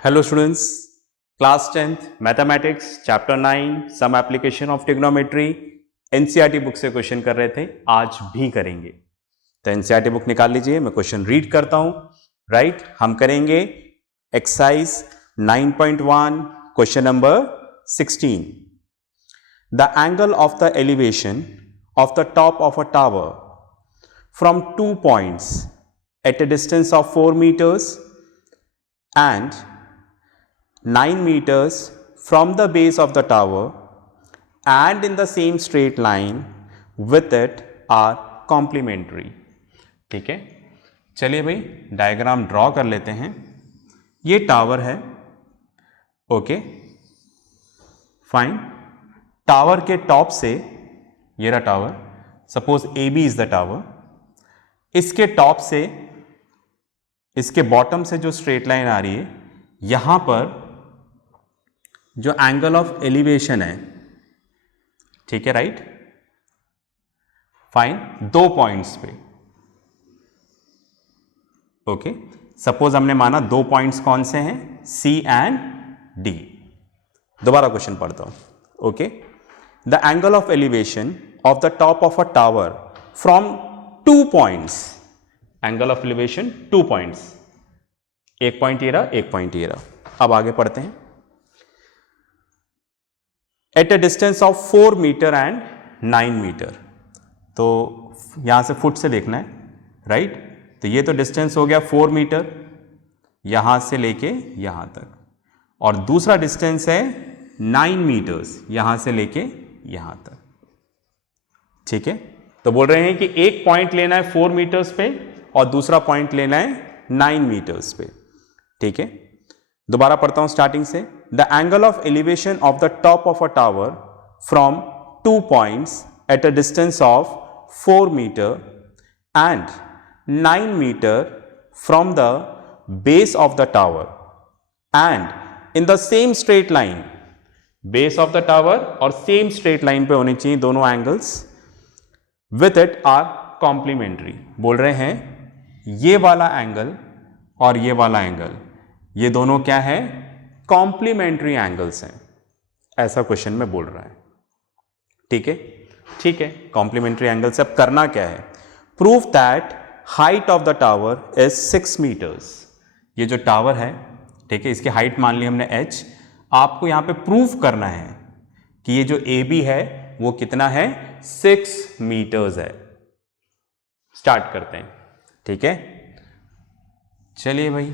Hello students, class 10th mathematics chapter 9 some application of trigonometry NCERT book से question कर रहे थे, आज भी करेंगे। तो एनसीईआरटी बुक निकाल लीजिए, मैं क्वेश्चन रीड करता हूं। राइट, हम करेंगे exercise 9.1 question number 16। The angle of the elevation of the top of a tower from 2 points at a distance of 4 meters and 9 meters from the base of the tower and in the same straight line with it are complementary। ठीक है, चलिए भाई diagram draw कर लेते हैं। ये tower है, okay fine. Tower के टॉप से, ये रहा tower, suppose A B is the tower, इसके टॉप से इसके बॉटम से जो स्ट्रेट लाइन आ रही है, यहां पर जो एंगल ऑफ एलिवेशन है, ठीक है राइट, फाइन, 2 पॉइंट्स पे, ओके। सपोज हमने माना 2 पॉइंट्स कौन से हैं, सी एंड डी। दोबारा क्वेश्चन पढ़ता हूं, okay. The angle of elevation of the top of a tower from 2 points, angle of elevation 2 points, एक पॉइंट ये रहा, एक पॉइंट ये रहा। अब आगे पढ़ते हैं। Eight a distance of 4 meter and 9 meter, तो यहां से फुट से देखना है, राइट। तो ये तो डिस्टेंस हो गया 4 meter यहां से लेके यहां तक, और दूसरा डिस्टेंस है 9 meters यहां से लेके यहां तक, ठीक है। तो बोल रहे हैं कि एक पॉइंट लेना है 4 meters पे और दूसरा पॉइंट लेना है 9 meters पे, ठीक है। दोबारा पढ़ता हूं स्टार्टिंग से। The angle of elevation of the top of a tower from 2 points at a distance of 4 meter and 9 meter from the base of the tower and in the same straight line, base of the tower और same straight line पे होनी चाहिए दोनों angles, with it are complementary. बोल रहे हैं ये वाला एंगल और ये वाला एंगल, ये दोनों क्या है, कॉम्प्लीमेंट्री एंगल्स हैं, ऐसा क्वेश्चन में बोल रहा है, ठीक है। ठीक है, कॉम्प्लीमेंट्री एंगल्स। अब करना क्या है, proof that height of the tower is 6 meters। ये जो टावर है, ठीक है, इसकी हाइट मान ली हमने h। आपको यहां पे प्रूफ करना है कि ये जो ए बी है वो कितना है, 6 meters है। स्टार्ट करते हैं, ठीक है। चलिए भाई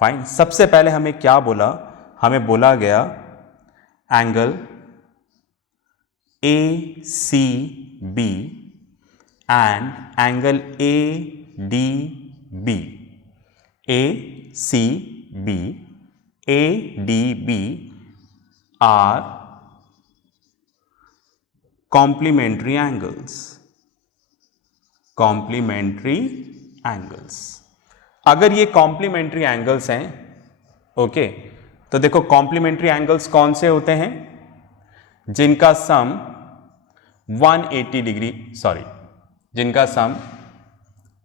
फाइन। सबसे पहले हमें क्या बोला, हमें बोला गया angle A C B and angle A D B, A C B, A D B are complementary angles, complementary angles. अगर ये कॉम्प्लीमेंट्री एंगल्स हैं, ओके, तो देखो कॉम्प्लीमेंट्री एंगल्स कौन से होते हैं, जिनका सम 180 डिग्री, सॉरी, जिनका सम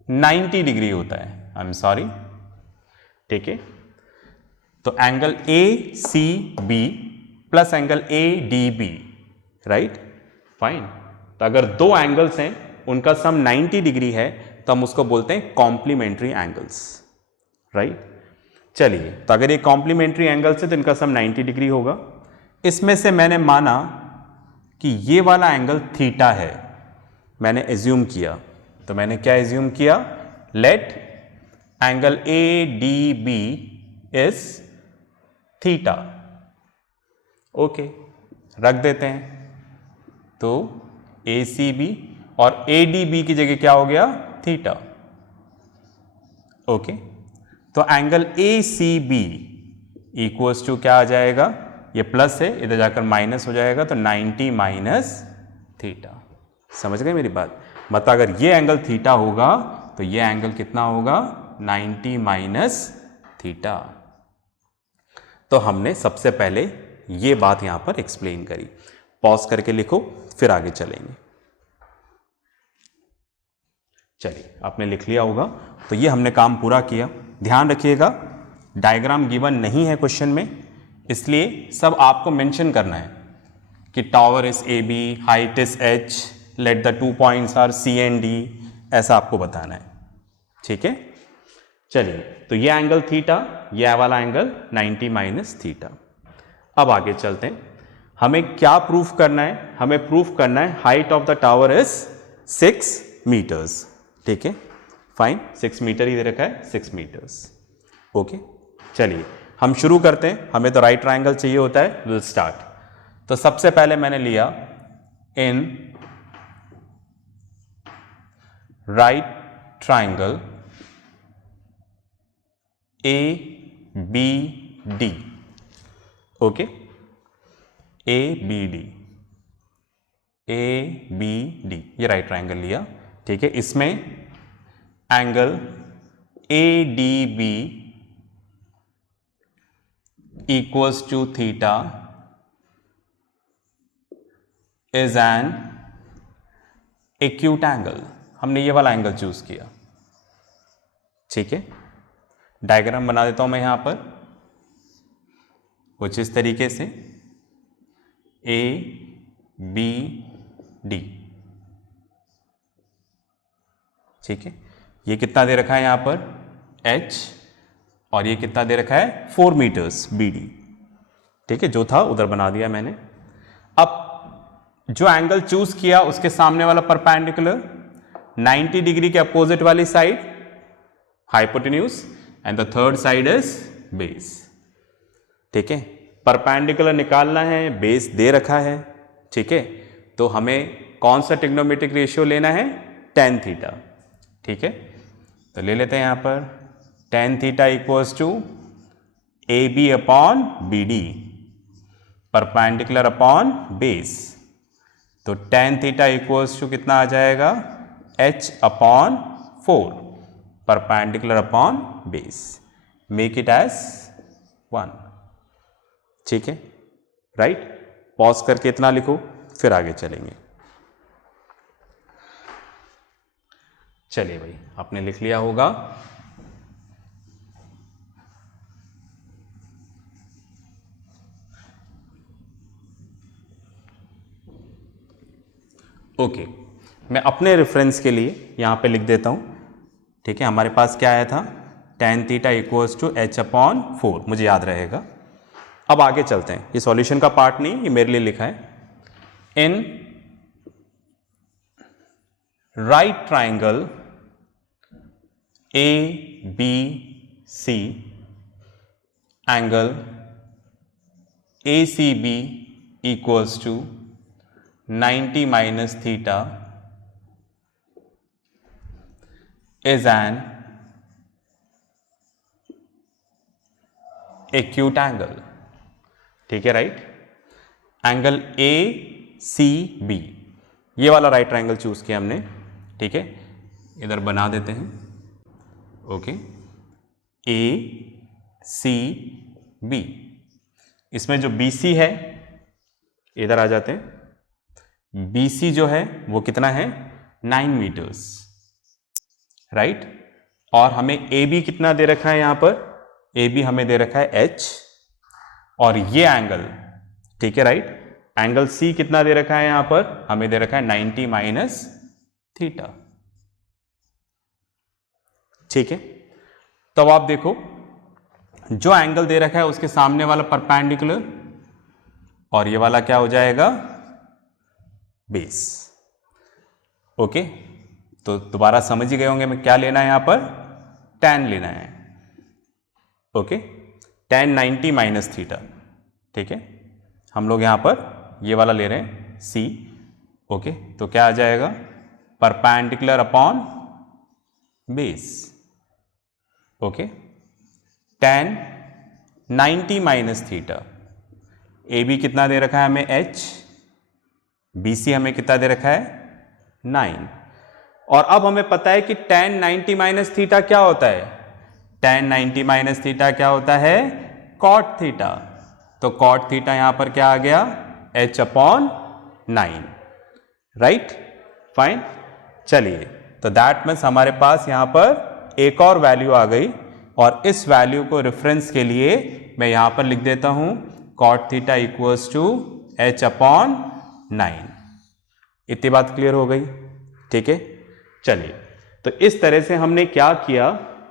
90 डिग्री होता है, आई एम सॉरी, ठीक है। तो angle A C B plus angle A D B, right, fine. तो अगर दो एंगल्स हैं उनका सम 90 डिग्री है तो हम उसको बोलते हैं कॉम्प्लीमेंट्री एंगल्स, राइट। चलिए, तो अगर ये कॉम्प्लीमेंट्री एंगल्स है तो इनका सम 90 डिग्री होगा। इसमें से मैंने माना कि ये वाला एंगल थीटा है, मैंने एज्यूम किया। तो मैंने क्या एज्यूम किया, let angle A D B is theta, okay, रख देते हैं। तो ए सी बी और ए डी बी की जगह क्या हो गया, थीटा, ओके। तो angle A C B equals to क्या आ जाएगा, ये प्लस है, इधर जाकर माइनस हो जाएगा, तो 90 माइनस थीटा। समझ गए मेरी बात, मतलब अगर ये एंगल थीटा होगा तो ये एंगल कितना होगा, 90 माइनस थीटा। तो हमने सबसे पहले ये बात यहां पर एक्सप्लेन करी। पॉज करके लिखो, फिर आगे चलेंगे। चलिए, आपने लिख लिया होगा, तो ये हमने काम पूरा किया। ध्यान रखिएगा, डायग्राम गिवन नहीं है क्वेश्चन में, इसलिए सब आपको मेंशन करना है कि tower is A B, height is H, let the 2 points are C and D, ऐसा आपको बताना है। ठीक है, चलिए, तो ये एंगल थीटा, ये वाला एंगल 90 माइनस थीटा। अब आगे चलते हैं, हमें क्या प्रूफ करना है? हमें प्रूफ करना है height of the tower is 6 metres. ठीक है, फाइन, 6 मीटर ही दे रखा है, 6 मीटर्स। ओके, चलिए हम शुरू करते हैं। हमें तो राइट ट्रायंगल चाहिए होता है। Will start. तो सबसे पहले मैंने लिया in right triangle A B D. Okay, A B D, A B D, ये राइट ट्रायंगल लिया। ठीक है, इसमें angle A D B equals to theta is an acute angle. हमने ये वाला एंगल चूज किया। ठीक है, डायग्राम बना देता हूं मैं यहां पर कुछ इस तरीके से, ए बी डी। ठीक है, ये कितना दे रखा है यहां पर h, और ये कितना दे रखा है 4 मीटर्स बी डी। ठीक है, जो था उधर बना दिया मैंने। अब जो एंगल चूज किया उसके सामने वाला परपेंडिकुलर 90 डिग्री के अपोजिट वाली side hypotenuse, and the third side is base. ठीक है, परपेंडिकुलर निकालना है, बेस दे रखा है। ठीक है, तो हमें कौन सा ट्रिग्नोमेट्रिक रेशियो लेना है? tan theta. ठीक है, तो ले लेते हैं यहां पर tan theta equals to A B upon B D, perpendicular upon base. तो tan थीटा इक्वल्स टू कितना आ जाएगा? h upon 4, perpendicular upon base. Make it as 1। ठीक है, राइट। पॉज करके इतना लिखो, फिर आगे चलेंगे। चलिए भाई, आपने लिख लिया होगा। ओके, मैं अपने रेफरेंस के लिए यहां पे लिख देता हूं। ठीक है, हमारे पास क्या आया था? tan theta equals to h upon 4, मुझे याद रहेगा। अब आगे चलते हैं, ये सॉल्यूशन का पार्ट नहीं, ये मेरे लिए लिखा है। In right triangle A B C, angle A C B equals to 90 minus theta is an acute angle. ठीक है, right. Angle A C B, ये वाला राइट ट्रायंगल चूज किया हमने। ठीक है, इधर बना देते हैं। ओके, ए सी बी, इसमें जो बी सी है, इधर आ जाते हैं। बी सी जो है वो कितना है? 9 मीटर्स, राइट। और हमें ए बी कितना दे रखा है? यहां पर ए बी हमें दे रखा है h, और ये एंगल, ठीक है, राइट, एंगल सी कितना दे रखा है? यहां पर हमें दे रखा है 90 माइनस थीटा। ठीक है, तो अब आप देखो, जो एंगल दे रखा है उसके सामने वाला परपेंडिकुलर, और ये वाला क्या हो जाएगा? बेस। ओके, तो दोबारा समझ ही गए होंगे मैं क्या लेना है यहां पर? tan लेना है। Okay, tan 90 minus theta. ठीक है, हम लोग यहां पर ये वाला ले रहे हैं C। ओके, तो क्या आ जाएगा? Perpendicular upon base. Okay, tan 90 minus theta, A B कितना दे रखा है हमें? h, बी सी हमें कितना दे रखा है? 9। और अब हमें पता है कि tan 90 माइनस थीटा क्या होता है? tan 90 माइनस थीटा क्या होता है? cot theta. तो cot थीटा यहां पर क्या आ गया? h upon 9, right, fine. चलिए, तो दैट मीन्स हमारे पास यहां पर एक और वैल्यू आ गई और इस वैल्यू को रेफरेंस के लिए मैं यहां पर लिख देता हूं cot theta equals to h/9। इतनी बात क्लियर हो गई? ठीक है, चलिए, तो इस तरह से हमने क्या किया,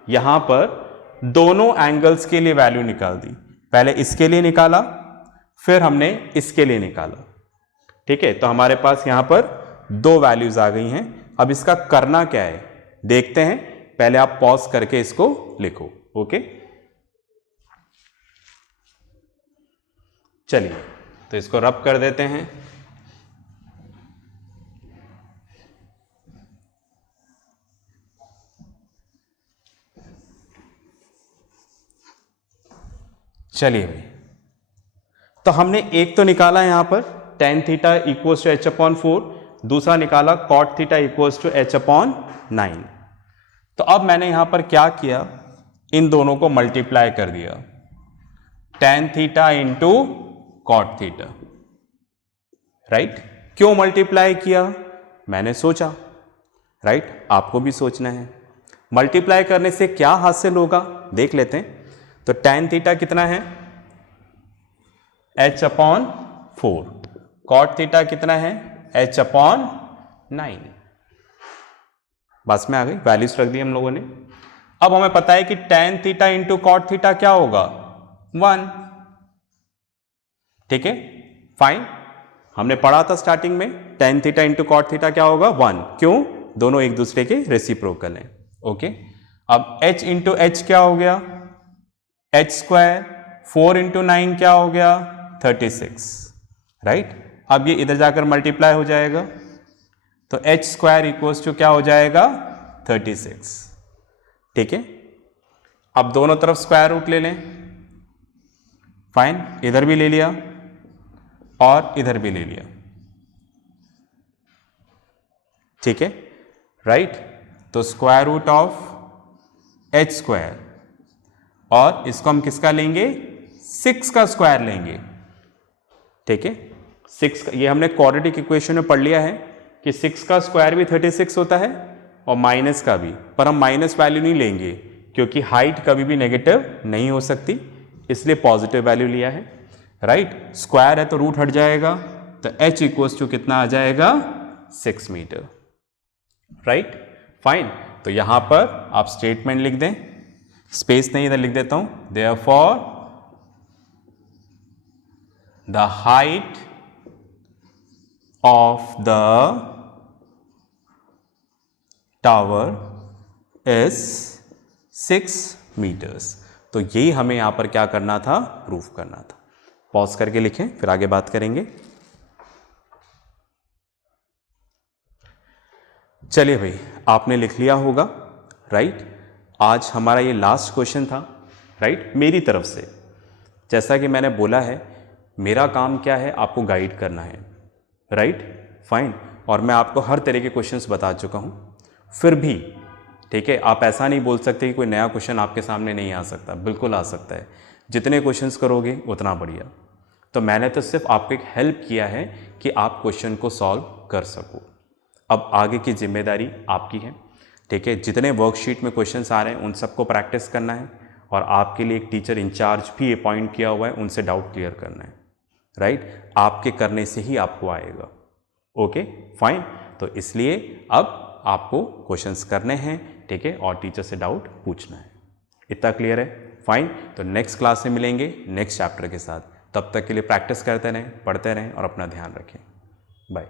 यहां पर दोनों एंगल्स के लिए वैल्यू निकाल दी। पहले इसके लिए निकाला, फिर हमने इसके लिए निकाला। ठीक है, तो हमारे पास यहां पर दो वैल्यूज आ गई हैं। अब इसका करना क्या है देखते हैं। पहले आप पॉज करके इसको लिखो। ओके, चलिए, तो इसको रब कर देते हैं। चलिए भाई, तो हमने एक तो निकाला यहां पर tan theta equals to h/4, दूसरा निकाला cot theta equals to h/9। तो अब मैंने यहां पर क्या किया, इन दोनों को मल्टीप्लाई कर दिया, tan theta into cot theta. Right, क्यों मल्टीप्लाई किया, मैंने सोचा। राइट, आपको भी सोचना है। मल्टीप्लाई करने से क्या हासिल होगा देख लेते हैं। तो tan थीटा कितना है, h/4, cot थीटा कितना है, h/9। बस में आ गई, वैल्यूज रख दी हम लोगों ने। अब हमें पता है कि tan theta into cot theta क्या होगा, 1। ठीक है, फाइन, हमने पढ़ा था स्टार्टिंग में tan theta into cot theta क्या होगा, 1। क्यों, दोनों एक दूसरे के रेसिप्रोकल हैं। ओके, अब h इंटू एच क्या हो गया, h², 4 इंटू 9 क्या हो गया, 36। राइट, अब ये इधर जाकर मल्टीप्लाई हो जाएगा, तो h² इक्वल्स टू क्या हो जाएगा, 36। ठीक है, अब दोनों तरफ स्क्वायर रूट ले लें। फाइन, इधर भी ले लिया और इधर भी ले लिया। ठीक है, राइट, तो स्क्वायर रूट ऑफ h², और इसको हम किसका लेंगे, 6 का स्क्वायर लेंगे। ठीक है, 6 का, ये हमने क्वाड्रेटिक इक्वेशन में पढ़ लिया है कि 6 का स्क्वायर भी 36 होता है और माइनस का भी, पर हम माइनस वैल्यू नहीं लेंगे क्योंकि हाइट कभी भी नेगेटिव नहीं हो सकती, इसलिए पॉजिटिव वैल्यू लिया है। राइट, स्क्वायर है तो रूट हट जाएगा, तो h इक्वल्स टू कितना आ जाएगा, 6 मीटर। राइट, फाइन, तो यहां पर आप स्टेटमेंट लिख दें, स्पेस नहीं, इधर लिख देता हूं, therefore the height of the tower is 6 metres. तो यही हमें यहां पर क्या करना था, प्रूफ करना था। पॉज करके लिखें, फिर आगे बात करेंगे। चलिए भाई, आपने लिख लिया होगा। राइट, आज हमारा ये लास्ट क्वेश्चन था। राइट, मेरी तरफ से, जैसा कि मैंने बोला है, मेरा काम क्या है, आपको गाइड करना है। राइट, फाइन, और मैं आपको हर तरह के क्वेश्चंस बता चुका हूं, फिर भी ठीक है, आप ऐसा नहीं बोल सकते कि कोई नया क्वेश्चन आपके सामने नहीं आ सकता, बिल्कुल आ सकता है। जितने क्वेश्चंस करोगे उतना बढ़िया। तो मैंने तो सिर्फ आपको एक हेल्प किया है कि आप क्वेश्चन को सॉल्व कर सको। अब आगे की जिम्मेदारी आपकी है। ठीक है, जितने वर्कशीट में क्वेश्चंस आ रहे हैं उन सबको प्रैक्टिस करना है, और आपके लिए एक टीचर इंचार्ज भी अपॉइंट किया हुआ है, उनसे डाउट क्लियर करना है। राइट, आपके करने से ही आपको आएगा। ओके, फाइन, तो इसलिए अब आपको क्वेश्चंस करने हैं। ठीक है, और टीचर से डाउट पूछना है। इतना क्लियर है? फाइन, तो नेक्स्ट क्लास में मिलेंगे नेक्स्ट चैप्टर के साथ। तब तक के लिए प्रैक्टिस करते रहें, पढ़ते रहें और अपना ध्यान रखें। बाय।